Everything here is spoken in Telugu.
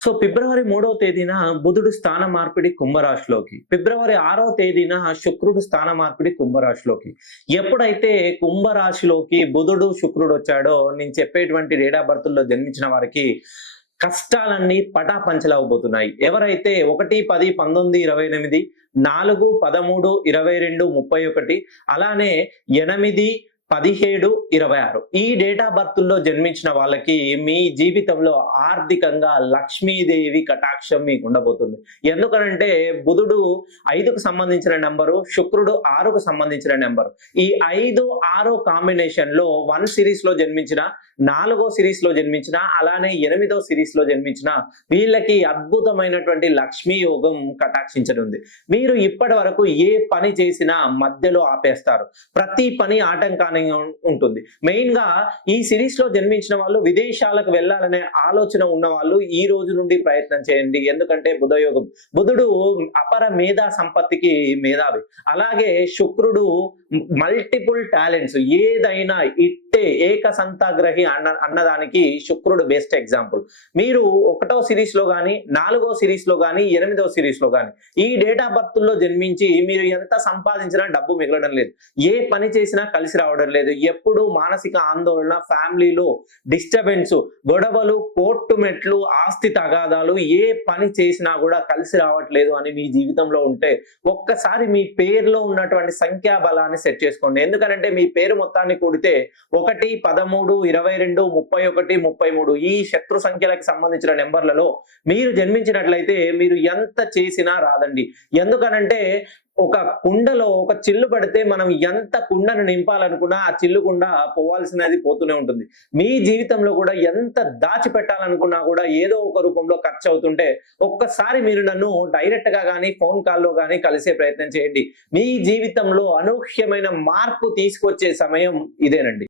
ఫిబ్రవరి 3వ తేదీన బుధుడు స్థాన మార్పిడి కుంభరాశిలోకి, ఫిబ్రవరి 6వ తేదీన శుక్రుడు స్థాన మార్పిడి కుంభరాశిలోకి. ఎప్పుడైతే కుంభరాశిలోకి బుధుడు, శుక్రుడు వచ్చాడో నేను చెప్పేటువంటి డేట్ ఆఫ్ బర్త్‌లో జన్మించిన వారికి కష్టాలన్నీ పటాపంచలవబోతున్నాయి. ఎవరైతే 1, 10, 19, 28, 4, 13, 22, 31 అలానే 8, 17, 26 ఈ డేట్ ఆఫ్ బర్త్‌లో జన్మించిన వాళ్ళకి మీ జీవితంలో ఆర్థికంగా లక్ష్మీదేవి కటాక్షం మీకు ఉండబోతుంది. ఎందుకనంటే బుధుడు 5కు సంబంధించిన నెంబరు, శుక్రుడు 6కు సంబంధించిన నెంబరు. ఈ 5, 6 కాంబినేషన్‌లో 1 సిరీస్‌లో జన్మించిన, 4వ సిరీస్‌లో జన్మించిన, అలానే 8వ సిరీస్‌లో జన్మించిన వీళ్ళకి అద్భుతమైనటువంటి లక్ష్మీ యోగం కటాక్షించనుంది. మీరు ఇప్పటి వరకు ఏ పని చేసినా మధ్యలో ఆపేస్తారు. ప్రతి పని ఆటంకాన్ని ఉంటుంది. మెయిన్ గా ఈ సిరీస్ లో జన్మించిన వాళ్ళు విదేశాలకు వెళ్ళాలనే ఆలోచన ఉన్న వాళ్ళు ఈ రోజు నుండి ప్రయత్నం చేయండి. ఎందుకంటే బుధయోగం, బుధుడు అపర మేధా సంపత్తికి మేధావి. అలాగే శుక్రుడు మల్టిపుల్ టాలెంట్స్, ఏదైనా ఇట్టే ఏకసంతాగ్రహి అన్నదానికి శుక్రుడు బెస్ట్ ఎగ్జాంపుల్. మీరు 1వ సిరీస్ లో గానీ, 4వ సిరీస్ లో గానీ, 8వ సిరీస్ లో గానీ ఈ డేట్ ఆఫ్ బర్త్ లో జన్మించి మీరు ఎంత సంపాదించినా డబ్బు మిగలడం లేదు, ఏ పని చేసినా కలిసి రావడం లేదు, ఎప్పుడు మానసిక ఆందోళన, ఫ్యామిలీలో డిస్టర్బెన్స్, గొడవలు, కోర్టు మెట్లు, ఆస్తి తగాదాలు, ఏ పని చేసినా కూడా కలిసి రావట్లేదు అని మీ జీవితంలో ఉంటే ఒక్కసారి మీ పేరులో ఉన్నటువంటి సంఖ్యా బలాన్ని సెట్ చేసుకోండి. ఎందుకంటే మీ పేరు మొత్తాన్ని కూడితే 1, 13, 22, 31, 33 ఈ శత్రు సంఖ్యలకు సంబంధించిన నెంబర్లలో మీరు జన్మించినట్లయితే మీరు ఎంత చేసినా రాదండి. ఎందుకనంటే ఒక కుండలో ఒక చిల్లు పడితే మనం ఎంత కుండను నింపాలనుకున్నా ఆ చిల్లు కుండ పోవాల్సినది పోతూనే ఉంటుంది. మీ జీవితంలో కూడా ఎంత దాచిపెట్టాలనుకున్నా కూడా ఏదో ఒక రూపంలో ఖర్చు అవుతుంటే ఒక్కసారి మీరు నన్ను డైరెక్ట్ గా కానీ ఫోన్ కాల్లో కానీ కలిసే ప్రయత్నం చేయండి. మీ జీవితంలో అనూహ్యమైన మార్పు తీసుకొచ్చే సమయం ఇదేనండి.